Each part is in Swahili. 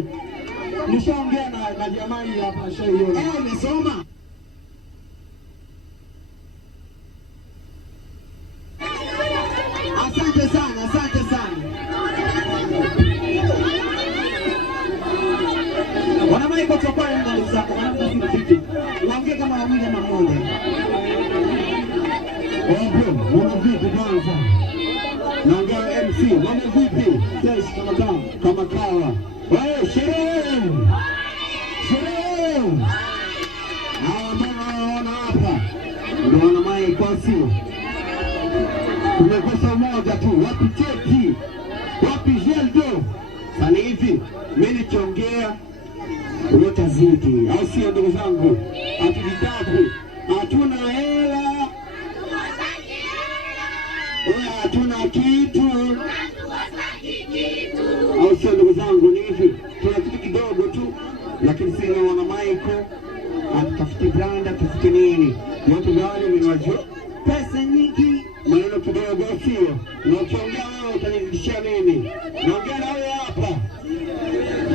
zangu. Nishaongea na jamaa hapa shaiona. Umesoma? Asante sana, asante sana. Wana maiko chokwa yanga usaka, wana msiki. Waongee kama wawili ama mmoja. Wana vipi kwanza? Naongea MC, wana vipi? Yes, kama kawa. Wewe sherehe. Sherehe. Mbona hapa? Ndio wana maiko sio. Tumekosa moja tu, wapi cheki? Wapi jeldo? Sasa hivi mimi nikiongea utazidi, au sio ndugu zangu? Hatujitabu, hatuna hela, hatuna kitu, au sio ndugu zangu? Ni hivi, tuna kitu kidogo tu, lakini sina wana Michael, atutafuti branda, tufike nini? Watu gani mnajua? Pesa nyingi, maneno kidogo, sio? Na ukiongea wewe utanirudishia mimi. Naongea na wewe hapa.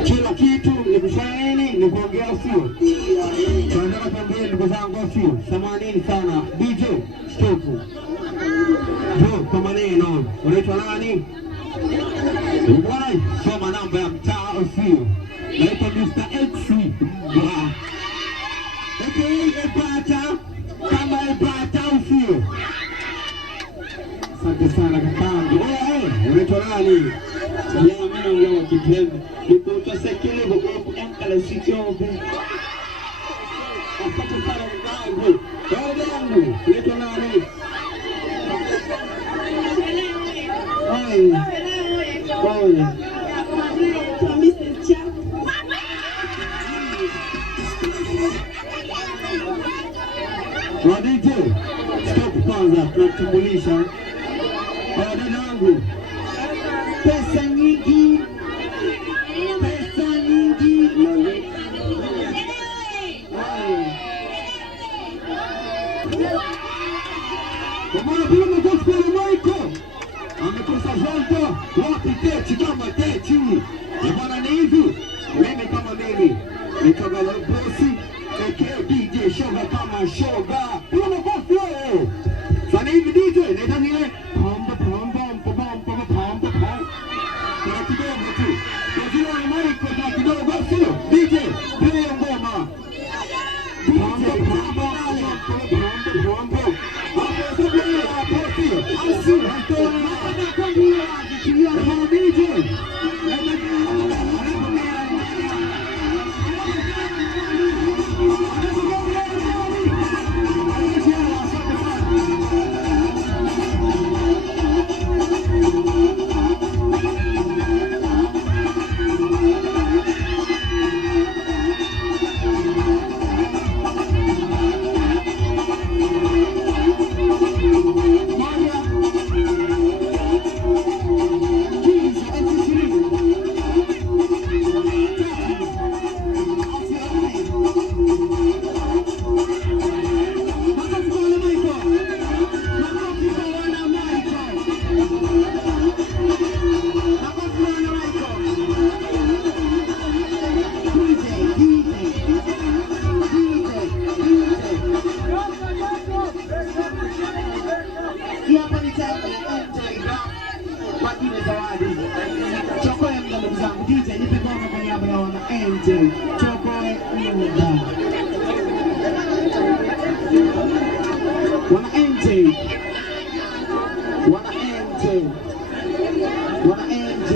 Kila kitu ni kufanya nini? Ni kuongea, sio? Tunataka tuambie ndugu zangu, sio? Samanini sana. DJ, stop. Jo, kwa maneno. Unaitwa nani? Bwana, soma namba ya mtaa, sio? Naitwa Mr. X. Epata, kama epata, sio? Asante sana kakangu. Unaitwa nani? Ya mimi naongea wa Kipembe. Niko utasekele kwa kuamkala sikiombe. Asante sana kakangu. Wewe unaitwa nani? Wadite, stop kwanza, tunatambulisha. Dadangu, pesa nyingi, pesa nyingi. Kumana pia makofi kwa Michael. Amekosa zonto, wapi techi kama techi. Bwana ni hivi, mimi kama mimi, nitoka la bosi, aka DJ Shoga kama Shoga. Pia makofi wewe. Sasa hivi DJ, naita nile pamba. Kwa kidogo tu. Kwa jina la Michael kwa kidogo sio? DJ, play ngoma. Pamba. Wana MJ